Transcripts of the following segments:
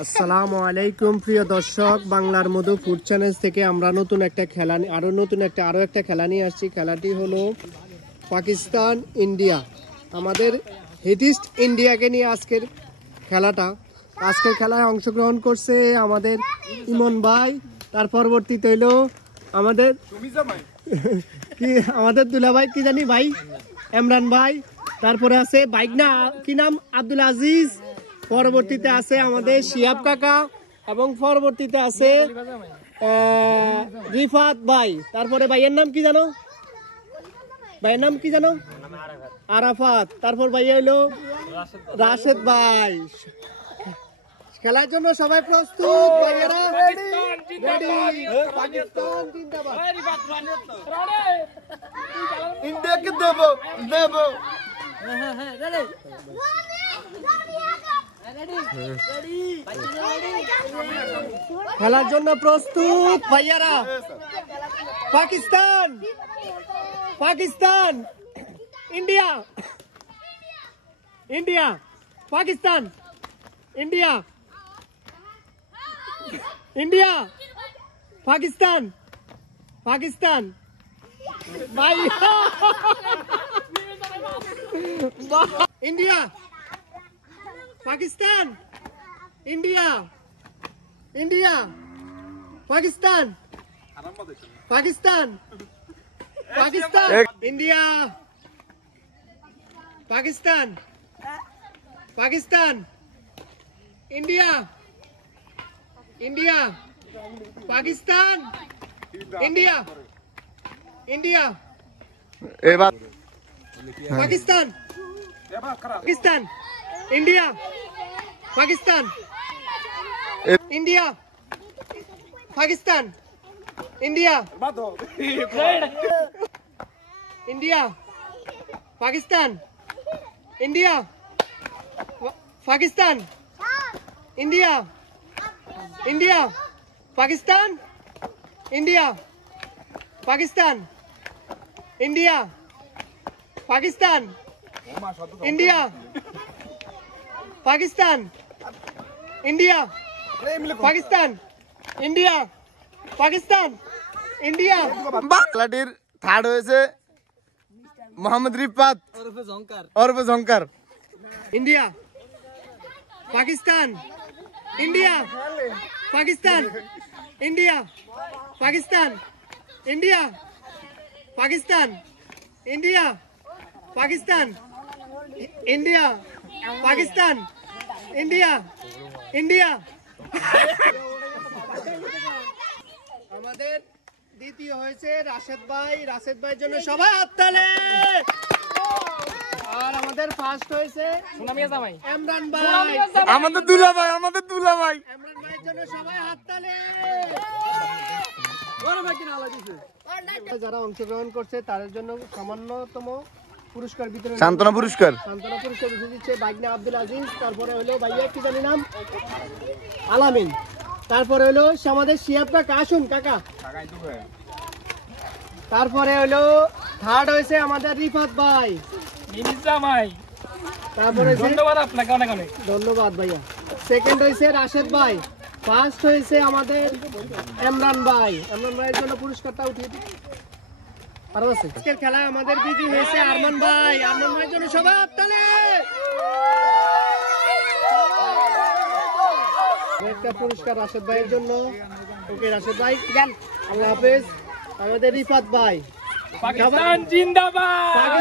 আসসালামু আলাইকুম প্রিয় দর্শক, বাংলার মধু ফুড চ্যানেল থেকে আমরা নতুন একটা খেলা নিয়ে আসছি। খেলাটি হলো পাকিস্তান ইন্ডিয়া। আমাদের হিটিস্ট ইন্ডিয়াকে নিয়ে আজকের খেলায় অংশগ্রহণ করছে আমাদের ইমন ভাই। তার পরবর্তীতে হইলো আমাদের দুলা ভাই, কি জানি ভাই, ইমরান ভাই। তারপরে আছে বাইকনা, কি নাম, আব্দুল আজিজ। পরবর্তীতে আছে আমাদের শিয়াব কাকা এবং পরবর্তীতে আছে রিফাত ভাই। তারপরে ভাইয়ের নাম কি জানো? আরাফাত। তারপর ভাই হইলো রাশেদ ভাই। খেলার জন্য সবাই প্রস্তুত? ভাইয়েরা রেডি? পাকিস্তান জিন্দাবাদ। ইন্ডিয়াকে দেব খেলার জন্য প্রস্তুত ভাইয়ারা? পাকিস্তান ইন্ডিয়া পাকিস্তান ইন্ডিয়া পাকিস্তান ভাই India Pakistan India Pakistan India Pakistan India Pakistan India এবার Pakistan India Pakistan India Pakistan India Pakistan India Pakistan Pakistan India Pakistan খেলাটির থার্ড হয়েছে মোহাম্মদ রিফাত ওরফে Jhankar. India Pakistan India Pakistan India Pakistan India Pakistan India Pakistan India Pakistan India আমাদের দ্বিতীয় হয়েছে রাশেদ ভাইয়ের জন্য সবাই হাততালি। আর আমাদের ফার্স্ট হয়েছে ইমরান ভাই, আমাদের দুলা ভাই ইমরান ভাইয়ের জন্য সবাই হাততালি। যারা অংশগ্রহণ করছে তাদের জন্য সামান্যতম পুরস্কার বিতরণ, সান্ত্বনা পুরস্কার দিচ্ছে বাইকনা আব্দুল আজিজ। তারপরে হলো ভাইয়া, কি জানি নাম, আলামিন। তারপরে হলো আমাদের শিয়াব কাকা, আসুন কাকা। তারপরে হলো থার্ড হয়েছে আমাদের রিফাত ভাই। তারপরে ধন্যবাদ ভাইয়া। সেকেন্ড হয়েছে রাশেদ ভাই। ফার্স্ট হয়েছে আমাদের ইমরান ভাইয়ের জন্য পুরস্কারটা উঠিয়ে দিই। আজকের খেলায় আমাদের বিজয়ী হয়েছে আরমান ভাইয়ের জন্য সবাই হাততালি। একটা পুরস্কার রাশেদ ভাইয়ের জন্য। ওকে রাশেদ ভাই, যান, আল্লাহ হাফেজ। আমাদের রিফাত ভাই, পাকিস্তান জিন্দাবাদ।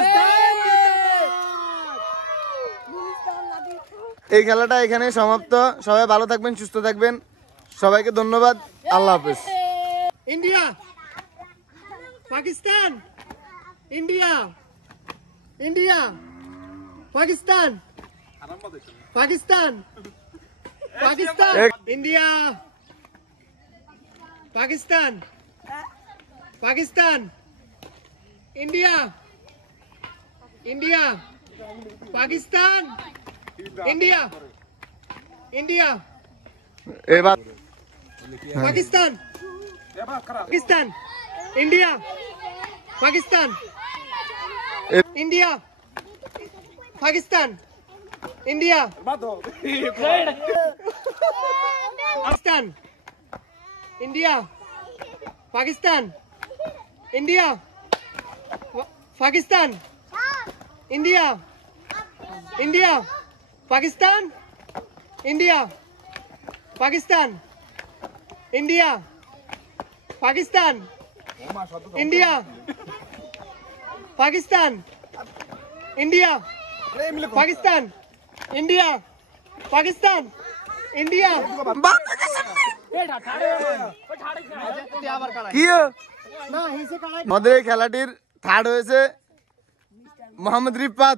এই খেলাটা এখানে সমাপ্ত। সবাই ভালো থাকবেন, সুস্থ থাকবেন, সবাইকে ধন্যবাদ, আল্লাহ হাফেজ। India Pakistan India Pakistan India Pakistan India Pakistan এবার Pakistan India Pakistan India, Pakistan, India. Pakistan India Pakistan India Pakistan India India Pakistan India Pakistan India Pakistan India Pakistan India Pakistan India Pakistan India কি না হিসে কাড়াই আমাদের এই খেলাটির থার্ড হয়েছে মোহাম্মদ রিফাত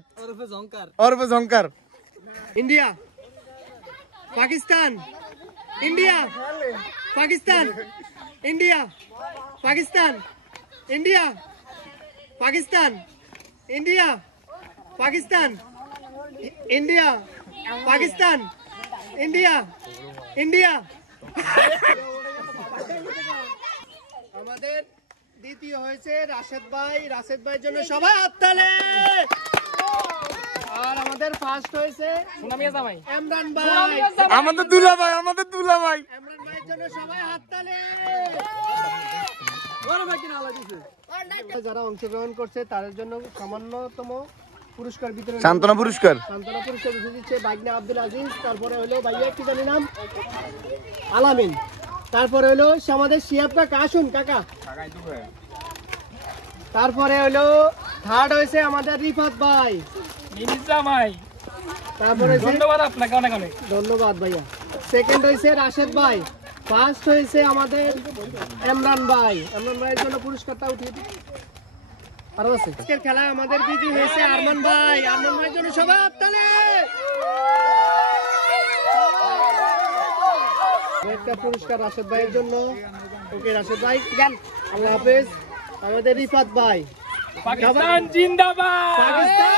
ওরফে Jhankar. India Pakistan India Pakistan India Pakistan India Pakistan India Pakistan India Pakistan India India আমাদের দ্বিতীয় হয়েছে রাশেদ ভাই। রাশেদ ভাইয়ের জন্য সবাই হাততালি। আর আমাদের ফার্স্ট হয়েছে ইমরান ভাই। আমাদের দুলা ভাই ইমরান ভাইয়ের জন্য সবাই হাততালি। যারা অংশগ্রহণ করছে তাদের জন্য সামান্যতম পুরস্কার বিতরণ সান্ত্বনা পুরস্কার দিচ্ছে বাইগনা আব্দুল আজিজ, তারপরে হলো ভাইয়া কি জানি নাম আলামিন, তারপরে হলো আমাদের শিয়াব কাকা আসুন কাকা, তারপরে হলো থার্ড হয়েছে আমাদের রিফাত ভাই, তারপরে ধন্যবাদ আপনাকে অনেক অনেক। ধন্যবাদ ভাইয়া। সেকেন্ড হয়েছে রাশেদ ভাই, ফার্স্ট হয়েছে আমাদের ইমরান ভাই। ইমরান ভাইয়ের জন্য পুরস্কারটা উঠিয়ে দিই। আর আছে আজকের খেলায় আমাদের বিজয়ী হয়েছে আরমান ভাই। আরমান ভাইয়ের জন্য সবাই হাততালি। একটা পুরস্কার রাশেদ ভাইয়ের জন্য। ওকে রাশেদ ভাই যান, আল্লাহ হাফেজ। আমাদের রিফাত ভাই, পাকিস্তান জিন্দাবাদ। পাকিস্তান